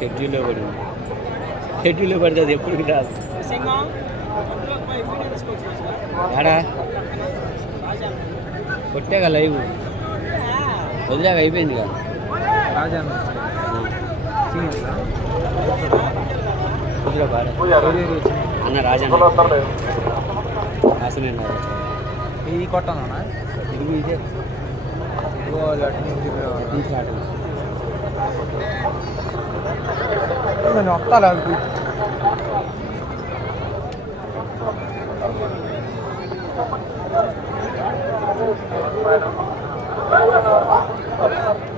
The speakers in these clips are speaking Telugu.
షెడ్యూల్లో పడి ఉంది షెడ్యూల్లో పడితే అది ఎప్పుడు రాదు. ఆడా కొట్టాక లైవ్. వదిలేక అయిపోయింది కదా. అన్న రాజన్న. హాసనే ఇది కొట్టానా ఇది ఇదే. ఇదిగో అటు నుంచి Bueno, hasta la Thank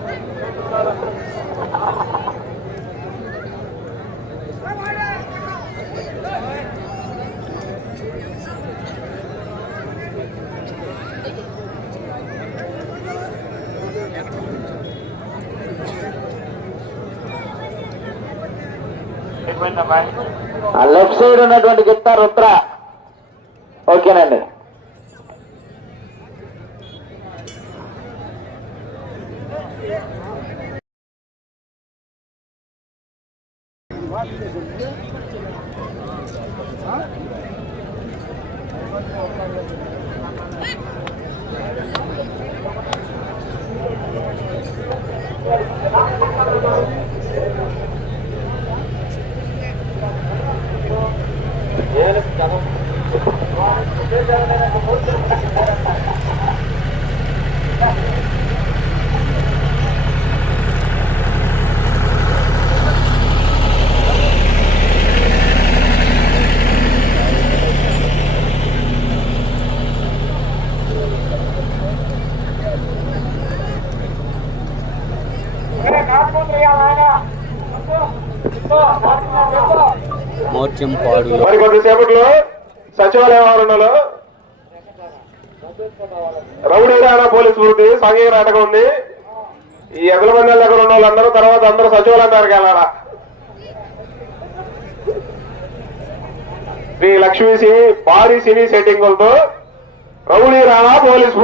ఆ లెఫ్ట్ సైడ్ ఉన్నటువంటి గిత్తార్ రుద్ర ఓకేనండి Yeah. పాడు. మరి కొద్దిసేపట్లో సచివాలయం ఆవరణలో రౌడీరాణ పోలీస్ వృత్తి సాంఘిక నాటకం ఉంది. ఈ ఎదల దగ్గర ఉన్న వాళ్ళందరూ తర్వాత అందరూ సచివాలయం దగ్గరికి వెళ్ళాలా? శ్రీ లక్ష్మీ సివి భారీ సినీ సెట్టింగులతో రౌడీ రాణా పోలీస్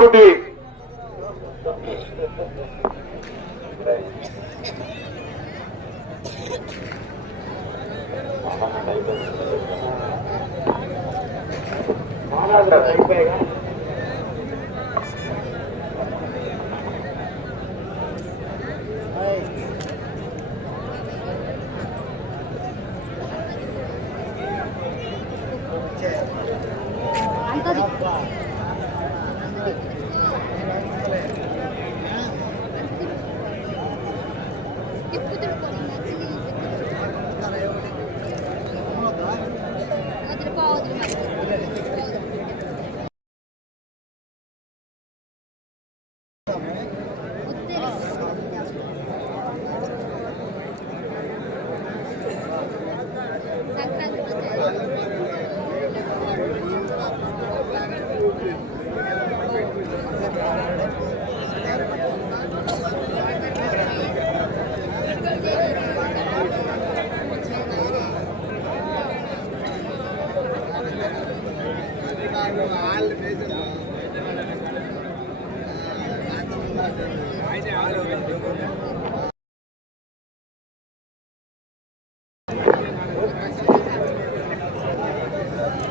மாநகர கைப்பேகம் college.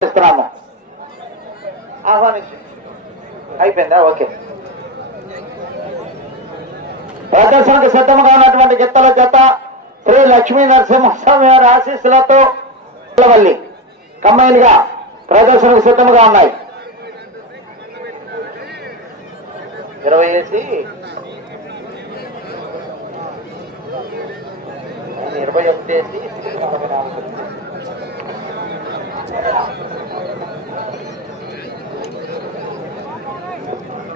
ఇస్తున్నాము ఆహ్వానించు. అయిపోయిందా? ఓకే. ప్రదర్శనకు సిద్ధంగా ఉన్నటువంటి గిత్తల జత శ్రీ లక్ష్మీ నరసింహస్వామి వారి ఆశీస్సులతో వల్లి కమ్మైన్గా ప్రదర్శనకు సిద్ధంగా ఉన్నాయి. ఇరవై వేసి ఇరవై ఒకటి వేసి నలభై నాలుగు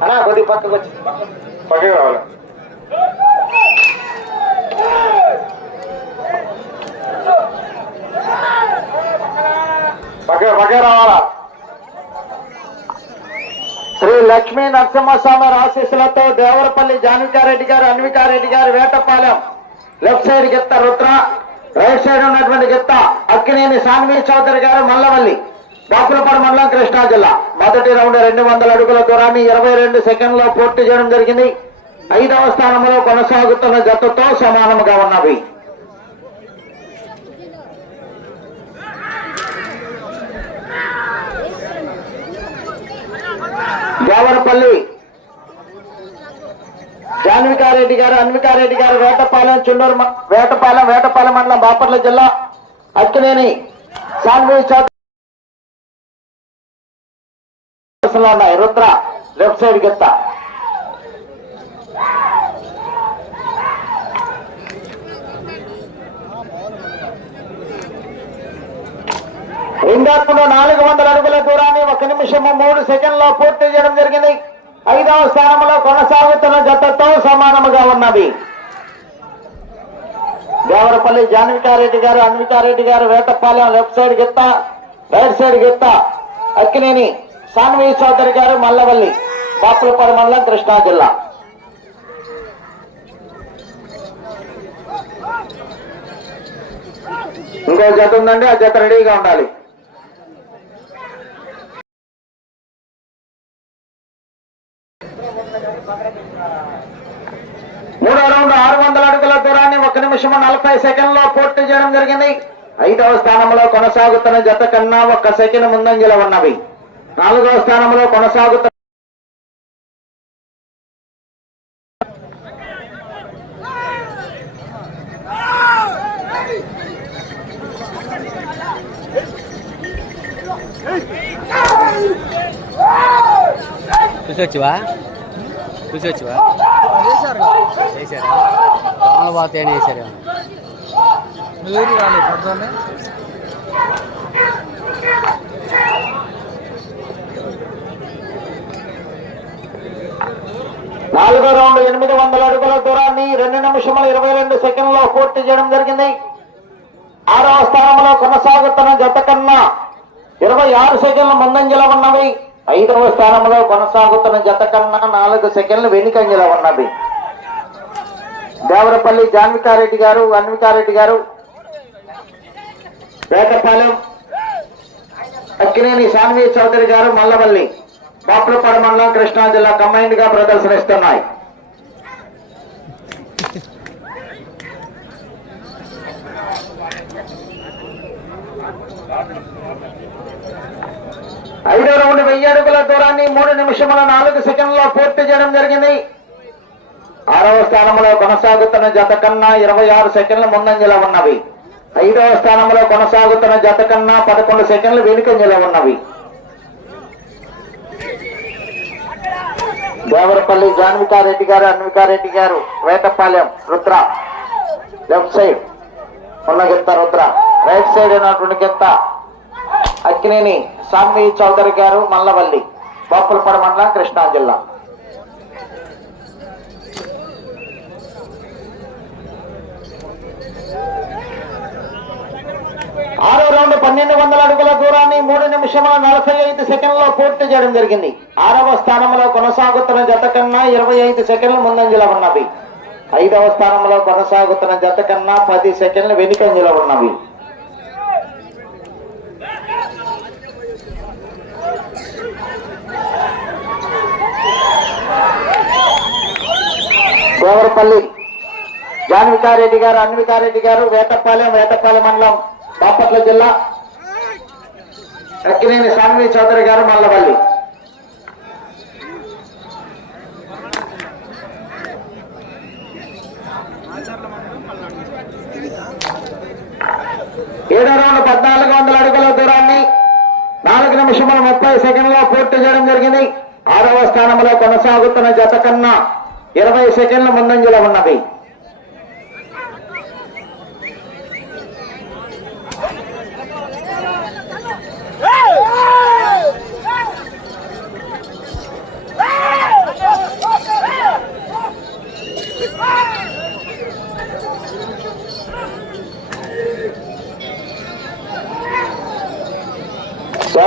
అన్నా కొద్దిగా పక్కకు వచ్చి. పక్కకి రావాలి. పక్క పక్క రావాలా? శ్రీ లక్ష్మీ నరసింహస్వామి ఆశీస్సులతో దేవరపల్లి జానకారెడ్డి గారు అన్వికారెడ్డి గారు వేటపాలెం. లెఫ్ట్ సైడ్ గిత్త రుద్ర రైట్ సైడ్ ఉన్నటువంటి గిత్త అక్కినేని సాన్వీ చౌదరి గారు మల్లవల్లి. బాపులపాడు మండలం కృష్ణా జిల్లా. మొదటి రౌండ్ రెండు వందల అడుగుల దూరాన్ని ఇరవై రెండు సెకండ్లో పూర్తి చేయడం జరిగింది. ఐదవ స్థానంలో కొనసాగుతున్న జట్టుతో సమానముగా ఉన్నవి. దేవరపల్లి జాన్వికారెడ్డి గారు అన్వికారెడ్డి గారు వేటపాలెం చుండూరు వేటపాలెం వేటపాలెం మండలం బాపట్ల జిల్లా అక్కినేని సాన్వి చౌదరి ఉన్నాయి. రుద్ర లెఫ్ట్ సైడ్ గెత్త. రెండో నాలుగు వందల అడుగులు ఒక నిమిషము మూడు సెకండ్లో పూర్తి చేయడం జరిగింది. ఐదవ స్థానంలో కొనసాగుతున్న జతతో సమానముగా ఉన్నది. దేవరపల్లి జాన్వికారెడ్డి గారు అన్వికారెడ్డి గారు వేటపాలెం లెఫ్ట్ సైడ్ గిత్త రైట్ సైడ్ గిత్త అక్కినేని సాన్వి చౌదరి గారు మల్లవల్లి బాపులపాడు మండలం కృష్ణా జిల్లా. ఇంకో జత ఉందండి ఆ జత రెడీగా ఉండాలి మూడో రౌండ్ ఆరు వందల అడుగుల దూరాన్ని ఒక నిమిషం నలభై సెకండ్లో పూర్తి చేయడం జరిగింది. ఐదవ స్థానంలో కొనసాగుతున్న జత కన్నా ఒక్క సెకండ్ ముందంజలో ఉన్నవి. నాలుగవ స్థానంలో కొనసాగుతున్న చూసొచ్చువా చూసొచ్చువా వేశారుగా వేసారు నువ్వేది రాలేదు పొద్దున్నే నాలుగో రౌండ్ ఎనిమిది వందల అడుగుల దూరాన్ని రెండు నిమిషముల ఇరవై రెండు సెకండ్లో పూర్తి చేయడం జరిగింది. ఆరవ స్థానంలో కొనసాగుతున్న జత కన్నా ఇరవై ఆరు సెకండ్ల ముందంజలో ఉన్నవి. ఐదవ స్థానంలో కొనసాగుతున్న జత కన్నా నాలుగు సెకండ్లు వెనుకంజలో ఉన్నవి. దేవరపల్లి జాన్వికారెడ్డి గారు అన్వికారెడ్డి గారు. వేటపాలెం అక్కినేని సాన్వి చౌదరి గారు మల్లవల్లి. బాపులపాడు మండలం కృష్ణా జిల్లా కంబైన్డ్గా ప్రదర్శనిస్తున్నాయి. ఐదో రౌండ్ వెయ్యి అడుగుల దూరాన్ని మూడు నిమిషముల నాలుగు సెకండ్లో పూర్తి చేయడం జరిగింది. ఆరవ స్థానంలో కొనసాగుతున్న జత కన్నా ఇరవై ఆరు సెకండ్ల ముందంజల ఉన్నవి. ఐదవ స్థానంలో కొనసాగుతున్న జత కన్నా పదకొండు సెకండ్లు వెనుకంజల ఉన్నవి. దేవరపల్లి జాన్వికారెడ్డి గారు అన్వికారెడ్డి గారు వేటపాలెం రుద్ర. లెఫ్ట్ సైడ్ ఉన్న రుద్ర. రైట్ సైడ్ ఉన్నటువంటి గిత్త అక్కినేని సాన్వి చౌదరి గారు మల్లవల్లి బాపులపడ మండలం కృష్ణా జిల్లా. ఆరో రౌండ్ పన్నెండు వందల అడుగుల దూరాన్ని మూడు నిమిషముల నలభై ఐదు సెకండ్లో పూర్తి చేయడం జరిగింది. ఆరవ స్థానంలో కొనసాగుతున్న జత కన్నా ఇరవై ఐదు సెకండ్లు ముందంజలో ఉన్నవి. ఐదవ స్థానంలో కొనసాగుతున్న జత కన్నా పది సెకండ్లు వెనుకంజలో ఉన్నవి. గోవరపల్లి జాన్వికారెడ్డి గారు అన్వికారెడ్డి గారు వేటపాలెం వేటపాలెం మండలం. బాపట్ల జిల్లా అక్కినేని సాన్వి చౌదరి గారు మల్లవల్లి. ఏడో రౌండ్ పద్నాలుగు వందల అడుగుల దూరాన్ని నాలుగు నిమిషముల ముప్పై సెకండ్లో పూర్తి చేయడం జరిగింది. ఆరవ స్థానంలో కొనసాగుతున్న జత కన్నా ఇరవై సెకండ్ల ముందంజలో ఉన్నది.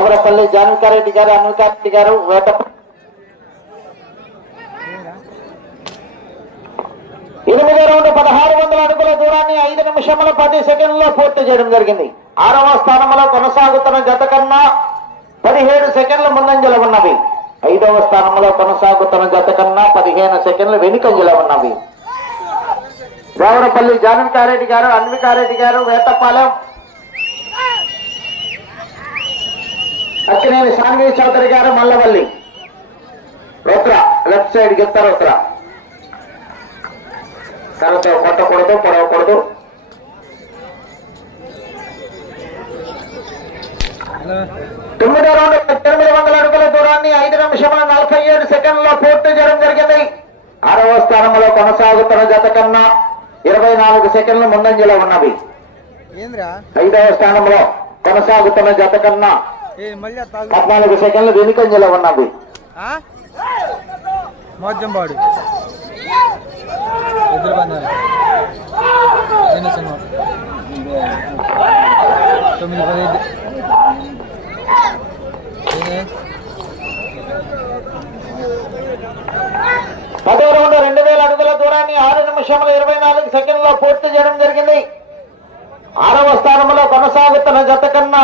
దేవరపల్లి జానకారెడ్డి గారు అనుకారెడ్డి గారు వేట ఎనిమిది రెండు పదహారు వందల అడుగుల దూరాన్ని ఐదు నిమిషముల పది సెకండ్లో పూర్తి చేయడం జరిగింది. ఆరవ స్థానంలో కొనసాగుతున్న జత కన్నా పదిహేడు సెకండ్ల ముందంజల ఉన్నవి. ఐదవ స్థానంలో కొనసాగుతున్న జత కన్నా పదిహేను సెకండ్లు వెనుకంజల ఉన్నవి. దేవరపల్లి జానకారెడ్డి గారు అన్వికారెడ్డి గారు వేటపాలెం అక్కినేని సాన్వి చౌదరి గారు మల్లవల్లి. రుద్ర లెఫ్ట్ సైడ్ గిత్త రుద్ర. తనతో కొట్టకూడదు పొడవకూడదు. తొమ్మిదో రౌండ్ పద్దెనిమిది వందల అడుగుల దూరాన్ని ఐదు నిమిషముల నలభై ఏడు సెకండ్లో పూర్తి చేయడం జరిగింది. ఆరవ స్థానంలో కొనసాగుతున్న జత కన్నా ఇరవై నాలుగు సెకండ్లు ముందంజలో ఉన్నవి. ఐదవ స్థానంలో కొనసాగుతున్న జత కన్నా పద్నాలుగు సెకండ్లు వెనుకంజలో ఉన్నవి మోజంబాడు ఎదురు బంధాలు చిన్న సినిమా తొమ్మిది పదిహేను? పదో రౌండ్ రెండు వేల అడుగుల దూరాన్ని ఆరు నిమిషముల ఇరవై నాలుగు సెకండ్లో పూర్తి చేయడం జరిగింది. ఆరవ స్థానంలో కొనసాగుతున్న జత కన్నా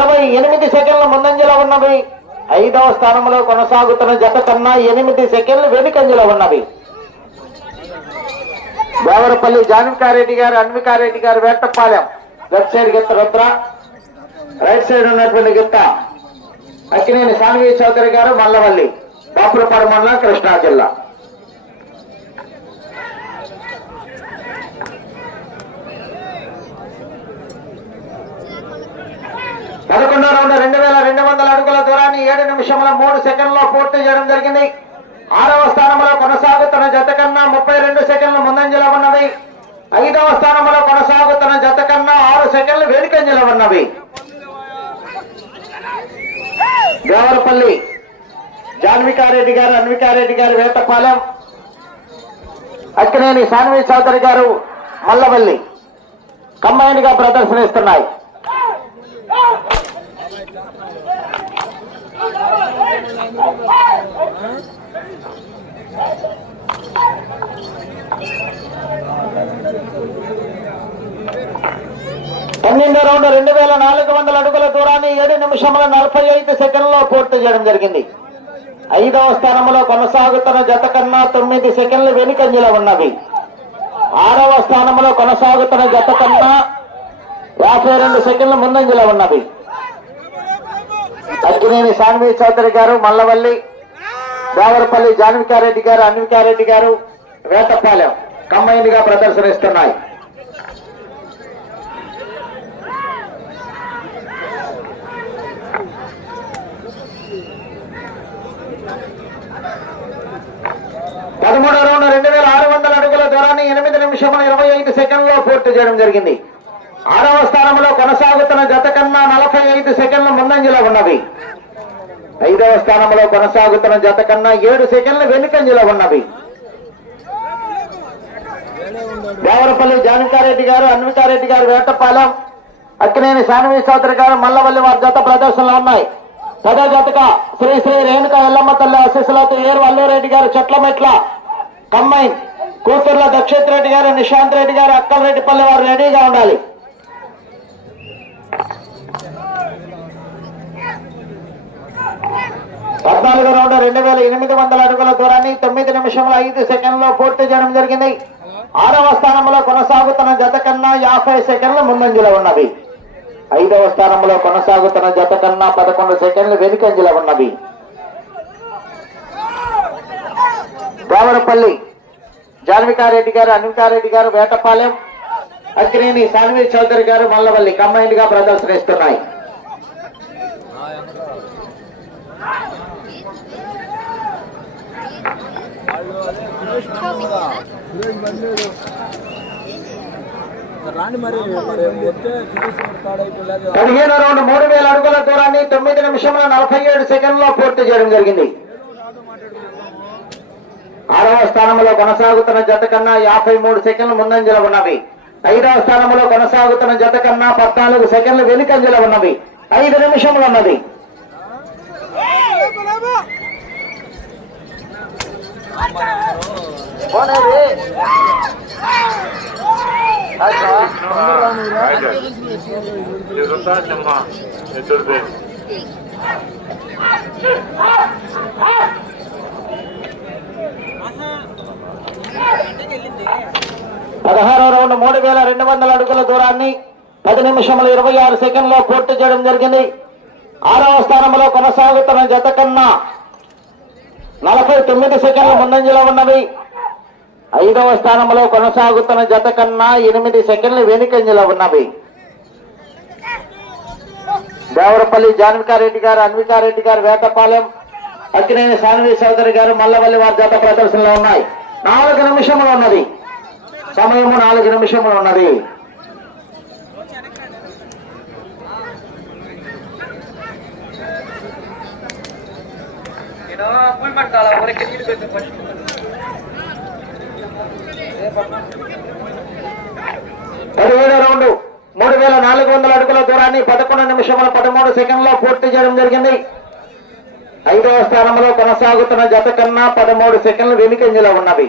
ఇరవై ఎనిమిది సెకండ్ల ముందంజలో ఉన్నవి. ఐదవ స్థానంలో కొనసాగుతున్న జత కన్నా ఎనిమిది సెకండ్లు వెనుకంజలో ఉన్నవి. దేవరపల్లి జానకారెడ్డి గారు అన్వికారెడ్డి గారు వేటపాలెం. లెఫ్ట్ సైడ్ గిత్త రుద్ర రైట్ సైడ్ ఉన్నటువంటి గిత్త అక్కినేని సాన్వీ చౌదరి గారు మల్లవల్లి. బాపురపాడు మండలం కృష్ణా జిల్లా. పదకొండో రౌండ్ రెండు వేల రెండు వందల అడుగుల దూరాన్ని ఏడు నిమిషముల మూడు సెకండ్లో పూర్తి చేయడం జరిగింది. ఆరవ స్థానంలో కొనసాగుతున్న జత కన్నా ముప్పై రెండు సెకండ్లు ముందంజలో ఉన్నవి. ఐదవ స్థానంలో కొనసాగుతున్న జత కన్నా ఆరు సెకండ్లు వేడికంజలో ఉన్నవి. దేవరపల్లి జాన్వికారెడ్డి గారు అన్వికారెడ్డి గారు వేటపాలెం అక్కినేని సాన్వి చౌదరి గారు మల్లవల్లి కంబైన్డ్గా ప్రదర్శనిస్తున్నాయి. పన్నెండో రౌండ్ రెండు వేల నాలుగు వందల అడుగుల దూరాన్ని ఏడు నిమిషముల నలభై ఐదు సెకండ్లో పూర్తి చేయడం జరిగింది. ఐదవ స్థానంలో కొనసాగుతున్న జత కన్నా తొమ్మిది సెకండ్లు వెనుకంజలో ఉన్నవి. ఆరవ స్థానంలో కొనసాగుతున్న జత కన్నా యాభై రెండు సెకండ్ల ముందంజలో ఉన్నవి. అక్కినేని సాన్వి చౌదరి గారు మల్లవల్లి దేవరపల్లి జాన్వికారెడ్డి గారు అన్వికారెడ్డి గారు వేతపాలెం కంబైన్గా ప్రదర్శనిస్తున్నాయి. పదమూడు రౌండ్ రెండు వేల ఆరు వందల అడుగుల దూరాన్ని ఎనిమిది నిమిషముల ఇరవై ఐదు సెకండ్లో పూర్తి చేయడం జరిగింది. ఆరవ స్థానంలో కొనసాగుతున్న జత కన్నా నలభై ఐదు సెకండ్ల ముందంజలో ఉన్నవి ఐదవ స్థానంలో కొనసాగుతున్న జత కన్నా ఏడు సెకండ్లు వెనుకంజలో ఉన్నవి దేవరపల్లి జానకారెడ్డి గారు అన్వికారెడ్డి గారు వేటపాలెం అక్కినేని శానవి చౌదరి గారు మల్లవల్లి వారి జత ప్రదర్శనలో ఉన్నాయి. పదో జతగా శ్రీ శ్రీ రేణుక ఎల్లమ్మ తల్లి ఆశీస్సులతో ఏరు అల్లూరెడ్డి గారు చెట్లమెట్ల కమ్మైన్ కూతుర్ల దక్షిత్ రెడ్డి గారు నిశాంత్ రెడ్డి గారు అక్కలరెడ్డిపల్లి వారు రెడీగా ఉండాలి. పద్నాలుగు రౌండ్ రెండు వేల ఎనిమిది వందల అడుగుల దూరాన్ని తొమ్మిది నిమిషంలో ఐదు సెకండ్లో పూర్తి చేయడం జరిగింది. ఆరవ స్థానంలో కొనసాగుతున్న జత కన్నా యాభై సెకండ్లు ముందంజలో ఉన్నవి. ఐదవ స్థానంలో కొనసాగుతున్న జత కన్నా పదకొండు సెకండ్లు వెనుకంజలో ఉన్నవి. దేవరపల్లి జాన్వికారెడ్డి గారు అనికారెడ్డి గారు వేటపాలెం అక్కినేని సాన్వి చౌదరి గారు మల్లవల్లి కంబైన్డ్గా ప్రదర్శనిస్తున్నాయి పదిహేను రౌండ్ మూడు వేల అడుగుల దూరాన్ని తొమ్మిది నిమిషముల నలభై ఏడు సెకండ్లో పూర్తి చేయడం జరిగింది. ఆరవ స్థానంలో కొనసాగుతున్న జత కన్నా యాభై మూడు సెకండ్లు ముందంజలో ఉన్నవి. ఐదవ స్థానంలో కొనసాగుతున్న జత కన్నా పద్నాలుగు సెకండ్లు వెనుకంజలో ఉన్నవి ఐదు నిమిషములు ఉన్నది. పదహారో రౌండ్ మూడు వేల రెండు వందల అడుగుల దూరాన్ని పది నిమిషముల ఇరవై ఆరు సెకండ్లో పూర్తి చేయడం జరిగింది. ఆరవ స్థానంలో కొనసాగుతున్న జత కన్నా నలభై తొమ్మిది సెకండ్ల ముందంజలో ఉన్నవి. ఐదవ స్థానంలో కొనసాగుతున్న జత కన్నా ఎనిమిది సెకండ్లు వెనుకంజలో ఉన్నవి. దేవరపల్లి జాన్వికారెడ్డి గారు అన్వికారెడ్డి గారు వేటపాలెం అక్కినేని సాన్వి చౌదరి గారు మల్లవల్లి వారి జత ప్రదర్శనలో ఉన్నాయి. నాలుగు నిమిషంలో ఉన్నది. సమయము నాలుగు నిమిషములు ఉన్నది. పదిహేడు రౌండ్. మూడు వేల నాలుగు వందల అడుగుల దూరాన్ని పదకొండు నిమిషముల పదమూడు సెకండ్లో పూర్తి చేయడం జరిగింది. ఐదవ స్థానంలో కొనసాగుతున్న జత కన్నా పదమూడు సెకండ్లు వెనుకంజలో ఉన్నవి.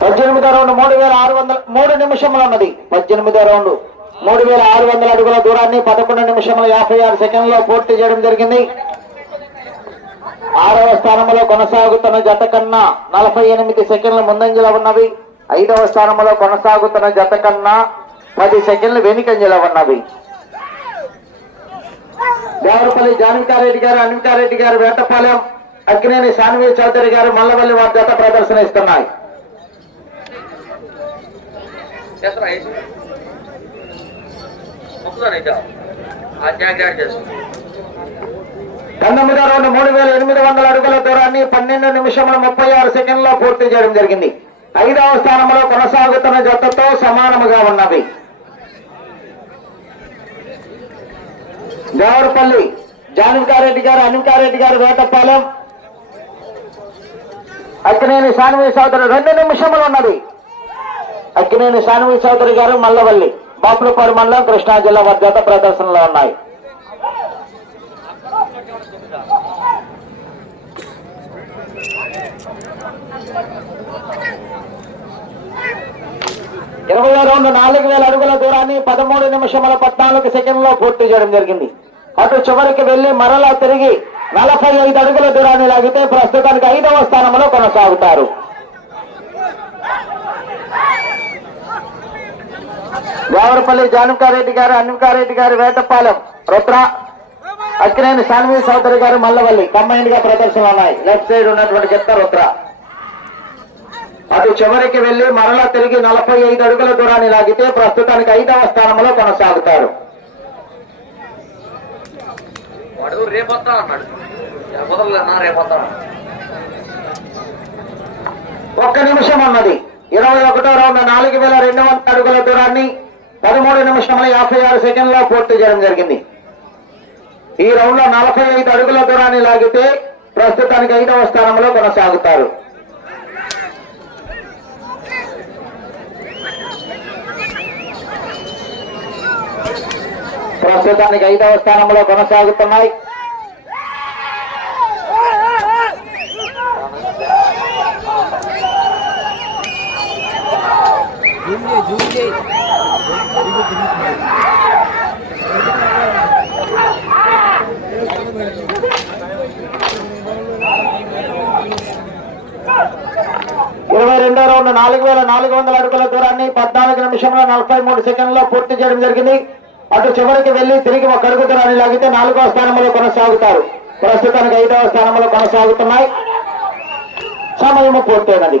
పద్దెనిమిదో రౌండ్ మూడు వేల ఆరు వందల మూడు నిమిషములు ఉన్నది. పద్దెనిమిదో రౌండ్. మూడు వేల ఆరు వందల అడుగుల దూరాన్ని పదకొండు నిమిషముల యాభై ఆరు సెకండ్లో పూర్తి చేయడం జరిగింది. ఆరవ స్థానంలో కొనసాగుతున్న జత కన్నా నలభై ఎనిమిది సెకండ్ల ముందంజలో ఉన్నవి. ఐదవ స్థానంలో కొనసాగుతున్న జత కన్నా పది సెకండ్లు వెనుకంజలో ఉన్నవి. దేవరపల్లి జానకారెడ్డి గారు అన్వికారెడ్డి గారు వేటపాలెం అక్కినేని సాన్వీ చౌదరి గారు మల్లవల్లి వారి జత ప్రదర్శన ఇస్తున్నాయి. పంతొమ్మిదో రౌండ్ మూడు వేల ఎనిమిది వందల అడుగుల దూరాన్ని పన్నెండు నిమిషముల ముప్పై ఆరు సెకండ్లో పూర్తి చేయడం జరిగింది. ఐదవ స్థానంలో కొనసాగుతున్న జతతో సమానముగా ఉన్నవి. దేవరపల్లి జానకారెడ్డి గారు అనికారెడ్డి గారు వేటపాలెం. అక్కినేని సాన్వి సోదరు రెండు నిమిషములు ఉన్నది. అక్కినేని సాన్వి చౌదరి గారు మల్లవల్లి బాపులపాడు మండలం కృష్ణా జిల్లా వర్గత ప్రదర్శనలు ప్రదర్శనలో ఉన్నాయి. ఇరవై రౌండ్ నాలుగు వేల అడుగుల దూరాన్ని పదమూడు నిమిషముల పద్నాలుగు సెకండ్లో పూర్తి చేయడం జరిగింది. అటు చివరికి వెళ్ళి మరలా తిరిగి నలభై ఐదు అడుగుల దూరాన్ని లాగితే ప్రస్తుతానికి ఐదవ స్థానంలో కొనసాగుతారు. దేవరపల్లి జానకారెడ్డి గారు అన్నికారెడ్డి గారు వేటపాలెం రుద్ర అక్కినేని సాన్వి చౌదరి గారు మల్లవల్లి కంబైన్డ్గా ప్రదర్శనలు ఉన్నాయి. లెఫ్ట్ సైడ్ ఉన్నటువంటి చెత్త రుద్ర. అటు చివరికి వెళ్ళి మరలా తిరిగి నలభై ఐదు అడుగుల దూరాన్ని లాగితే ప్రస్తుతానికి ఐదవ స్థానంలో కొనసాగుతారు. అన్నాడు. ఒక్క నిమిషం అన్నది. ఇరవై ఒకటో రౌండ్ నాలుగు వేల రెండు వందల అడుగుల దూరాన్ని పదమూడు నిమిషముల యాభై ఆరు సెకండ్లో పూర్తి చేయడం జరిగింది. ఈ రౌండ్లో నలభై ఐదు అడుగుల దూరాన్ని లాగితే ప్రస్తుతానికి ఐదవ స్థానంలో కొనసాగుతారు. ప్రస్తుతానికి ఐదవ స్థానంలో కొనసాగుతున్నాయి. ఇరవై రెండో రౌండ్ నాలుగు వేల నాలుగు వందల అడుగుల దూరాన్ని పద్నాలుగు నిమిషంలో నలభై మూడు సెకండ్లో పూర్తి చేయడం జరిగింది. అటు చివరికి వెళ్ళి తిరిగి ఒక అడుగు దూరాన్ని లాగితే నాలుగో స్థానంలో కొనసాగుతారు. ప్రస్తుతానికి ఐదవ స్థానంలో కొనసాగుతున్నాయి. సమయము పూర్తయినది.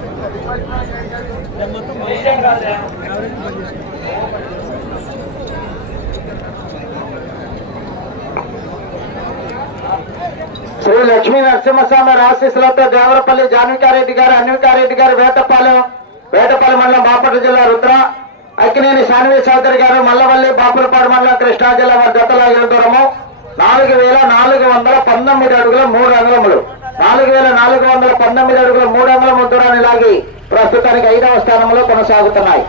శ్రీ లక్ష్మీ నరసింహస్వామి ఆశీస్సులతో దేవరపల్లి జానవికారెడ్డి గారు అన్వికారెడ్డి గారు వేటపాలెం వేటపాలెం మండలం బాపట్ల జిల్లా రుద్ర అక్కినేని శాన్వి చౌదరి గారు మల్లవల్లి బాపులపాడు మండలం కృష్ణా జిల్లా వారి జతలాగిన దూరము. నాలుగు వేల నాలుగు వందల పంతొమ్మిది అడుగుల మూడు అంగుళములు. నాలుగు వేల నాలుగు వందల పంతొమ్మిది అడుగుల మూడు వందల దూరాన్ని లాగి ప్రస్తుతానికి ఐదవ స్థానంలో కొనసాగుతున్నాయి.